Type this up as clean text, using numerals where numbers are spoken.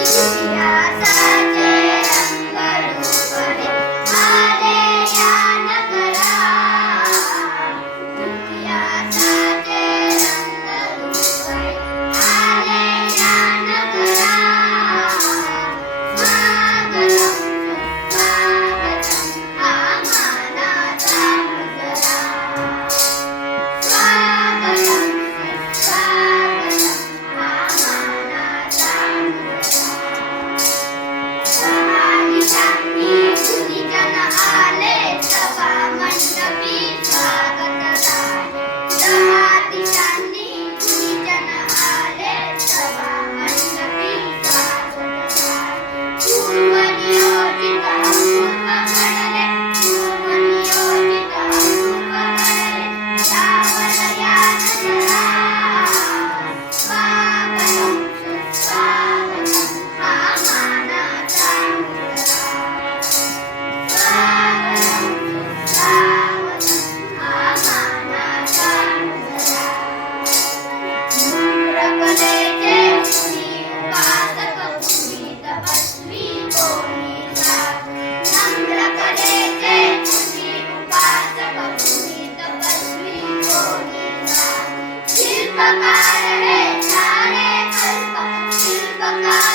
इतिहासाचे रंग डोळले आले या नगरा इतिहासाचे रंग डोळले आले या नगरा स्वागतम सुस्वागतम हा मानाचा मुजरा स्वागतम सुस्वागतम हा मानाचा मुजरा सहा दिशांनी गुणीजन आले सभा मंडपी स्वागत झाले दहा दिशांनी गुणीजन आले सभा मंडपी स्वागत झाले पूर्व नियोजित अपूर्व घडले पूर्व नियोजित अपूर्व घडले यावर या नजरा स्वागतम सुस्वागतम हा मानाचा मुजरा स्वागतम सुस्वागतम हा मानाचा मुजरा नम्रकलेचे कुणी उपासक कुणी तपस्वी कोणी साधक नम्रकलेचे कुणी उपासक कुणी तपस्वी कोणी साधक शिल्पकार हे सारे कल्प शिल्पकार